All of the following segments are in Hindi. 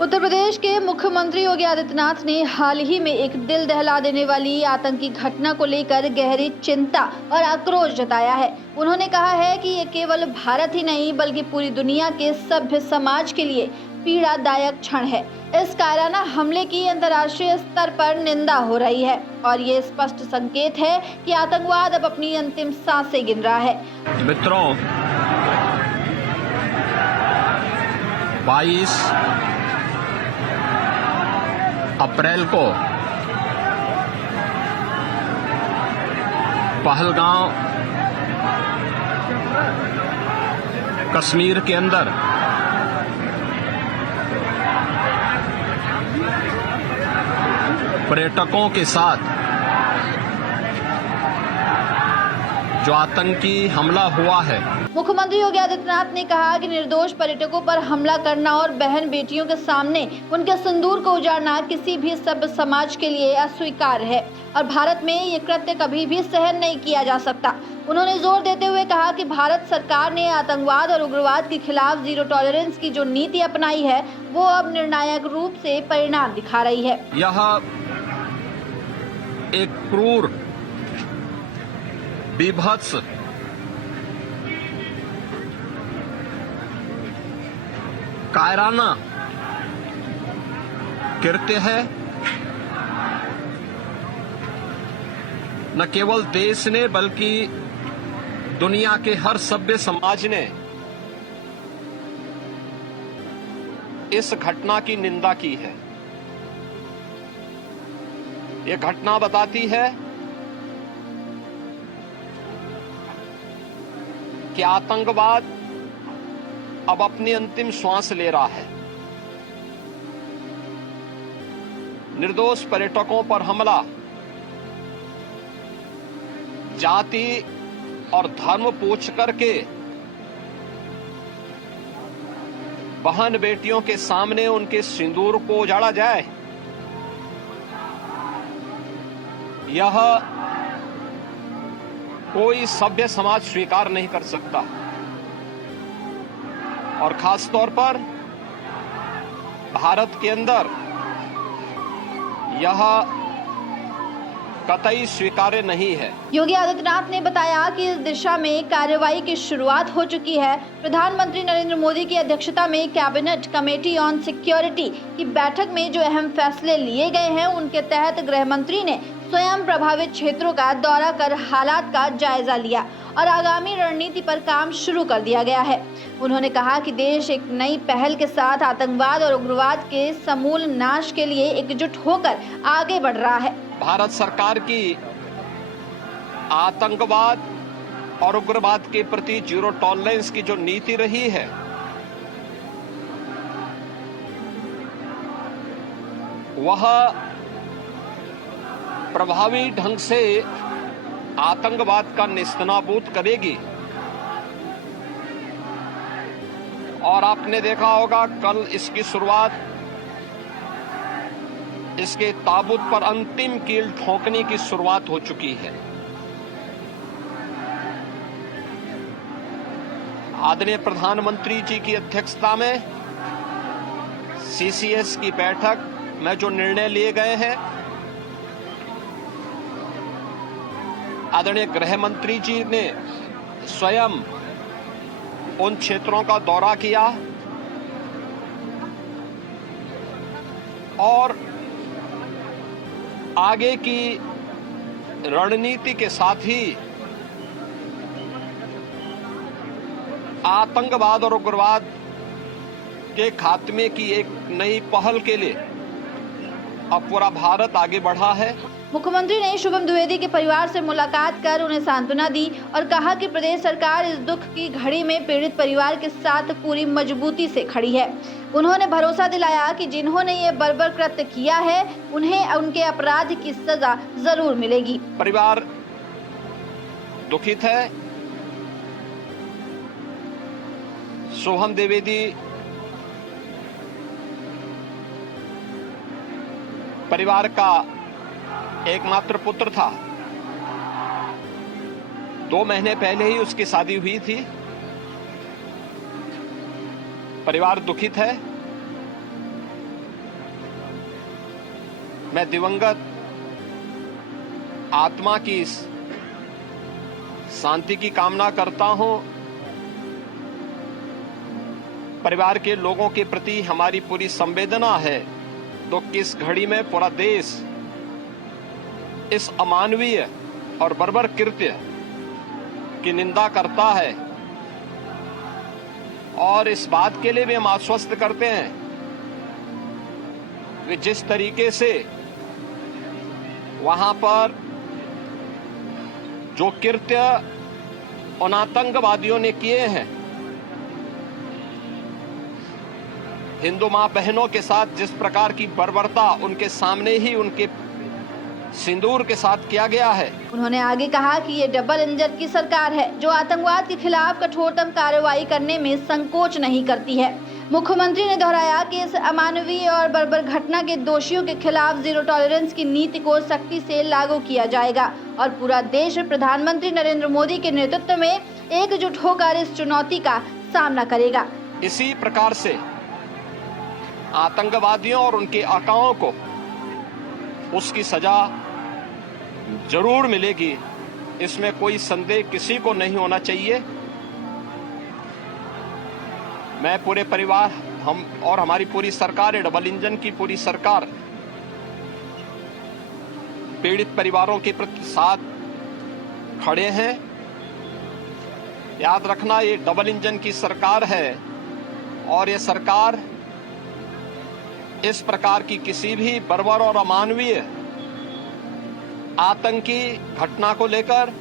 उत्तर प्रदेश के मुख्यमंत्री योगी आदित्यनाथ ने हाल ही में एक दिल दहला देने वाली आतंकी घटना को लेकर गहरी चिंता और आक्रोश जताया है। उन्होंने कहा है कि ये केवल भारत ही नहीं बल्कि पूरी दुनिया के सभ्य समाज के लिए पीड़ादायक क्षण है। इस कायराना हमले की अंतर्राष्ट्रीय स्तर पर निंदा हो रही है और ये स्पष्ट संकेत है कि आतंकवाद अब अपनी अंतिम सांसें गिन रहा है। मित्रों, 22 अप्रैल को पहलगांव कश्मीर के अंदर पर्यटकों के साथ जो आतंकी हमला हुआ है। मुख्यमंत्री योगी आदित्यनाथ ने कहा कि निर्दोष पर्यटकों पर हमला करना और बहन बेटियों के सामने उनके सिंदूर को उजाड़ना किसी भी सभ्य समाज के लिए अस्वीकार्य है और भारत में ये कृत्य कभी भी सहन नहीं किया जा सकता। उन्होंने जोर देते हुए कहा कि भारत सरकार ने आतंकवाद और उग्रवाद के खिलाफ जीरो टॉलरेंस की जो नीति अपनाई है वो अब निर्णायक रूप से परिणाम दिखा रही है। यह एक क्रूर, बीभत्स, कायराना कृत्य है। न केवल देश ने बल्कि दुनिया के हर सभ्य समाज ने इस घटना की निंदा की है। ये घटना बताती है कि आतंकवाद अब अपनी अंतिम श्वास ले रहा है। निर्दोष पर्यटकों पर हमला जाति और धर्म पूछ करके बहन बेटियों के सामने उनके सिंदूर को उजाड़ा जाए, यह कोई सभ्य समाज स्वीकार नहीं कर सकता और खास तौर पर भारत के अंदर यह कतई स्वीकार्य नहीं है। योगी आदित्यनाथ ने बताया कि इस दिशा में कार्रवाई की शुरुआत हो चुकी है। प्रधानमंत्री नरेंद्र मोदी की अध्यक्षता में कैबिनेट कमेटी ऑन सिक्योरिटी की बैठक में जो अहम फैसले लिए गए हैं उनके तहत गृह मंत्री ने स्वयं प्रभावित क्षेत्रों का दौरा कर हालात का जायजा लिया और आगामी रणनीति पर काम शुरू कर दिया गया है। उन्होंने कहा कि देश एक नई पहल के साथ आतंकवाद और उग्रवाद के समूल नाश के लिए एकजुट होकर आगे बढ़ रहा है। भारत सरकार की आतंकवाद और उग्रवाद के प्रति जीरो टॉलरेंस की जो नीति रही है, वह प्रभावी ढंग से आतंकवाद का नेस्तनाबूद करेगी। और आपने देखा होगा कल इसकी शुरुआत, इसके ताबूत पर अंतिम कील ठोकने की शुरुआत हो चुकी है। आदरणीय प्रधानमंत्री जी की अध्यक्षता में सीसीएस की बैठक में जो निर्णय लिए गए हैं, आदरणीय गृह मंत्री जी ने स्वयं उन क्षेत्रों का दौरा किया और आगे की रणनीति के साथ ही आतंकवाद और उग्रवाद के खात्मे की एक नई पहल के लिए अब पूरा भारत आगे बढ़ा है। मुख्यमंत्री ने शुभम द्विवेदी के परिवार से मुलाकात कर उन्हें सांत्वना दी और कहा कि प्रदेश सरकार इस दुख की घड़ी में पीड़ित परिवार के साथ पूरी मजबूती से खड़ी है। उन्होंने भरोसा दिलाया कि जिन्होंने ये बर्बर कृत्य किया है उन्हें उनके अपराध की सजा जरूर मिलेगी। परिवार दुखित है। शुभम द्विवेदी परिवार का एकमात्र पुत्र था। 2 महीने पहले ही उसकी शादी हुई थी। परिवार दुखित है। मैं दिवंगत आत्मा की शांति की कामना करता हूं। परिवार के लोगों के प्रति हमारी पूरी संवेदना है। दुख की इस घड़ी में पूरा देश इस अमानवीय और बर्बर कृत्य की निंदा करता है और इस बात के लिए भी हम आश्वस्त करते हैं कि जिस तरीके से वहां पर जो कृत्य उन आतंकवादियों ने किए हैं, हिंदू मां बहनों के साथ जिस प्रकार की बर्बरता उनके सामने ही उनके सिंदूर के साथ किया गया है। उन्होंने आगे कहा कि ये डबल इंजन की सरकार है जो आतंकवाद के खिलाफ कठोरतम कार्रवाई करने में संकोच नहीं करती है। मुख्यमंत्री ने दोहराया कि इस अमानवीय और बर्बर घटना के दोषियों के खिलाफ जीरो टॉलरेंस की नीति को सख्ती से लागू किया जाएगा और पूरा देश प्रधानमंत्री नरेंद्र मोदी के नेतृत्व में एकजुट होकर इस चुनौती का सामना करेगा। इसी प्रकार से आतंकवादियों और उनके आकाओं को उसकी सजा जरूर मिलेगी, इसमें कोई संदेह किसी को नहीं होना चाहिए। मैं पूरे परिवार, हम और हमारी पूरी सरकार, डबल इंजन की पूरी सरकार पीड़ित परिवारों के प्रति साथ खड़े हैं। याद रखना, ये डबल इंजन की सरकार है और ये सरकार इस प्रकार की किसी भी बर्बर और अमानवीय आतंकी घटना को लेकर,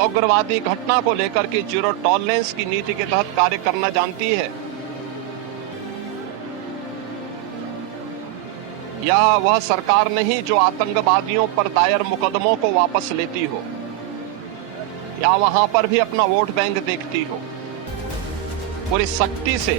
उग्रवादी घटना को लेकर के जीरो टॉलरेंस की नीति के तहत कार्य करना जानती है। यह वह सरकार नहीं जो आतंकवादियों पर दायर मुकदमों को वापस लेती हो या वहां पर भी अपना वोट बैंक देखती हो। पूरी सख्ती से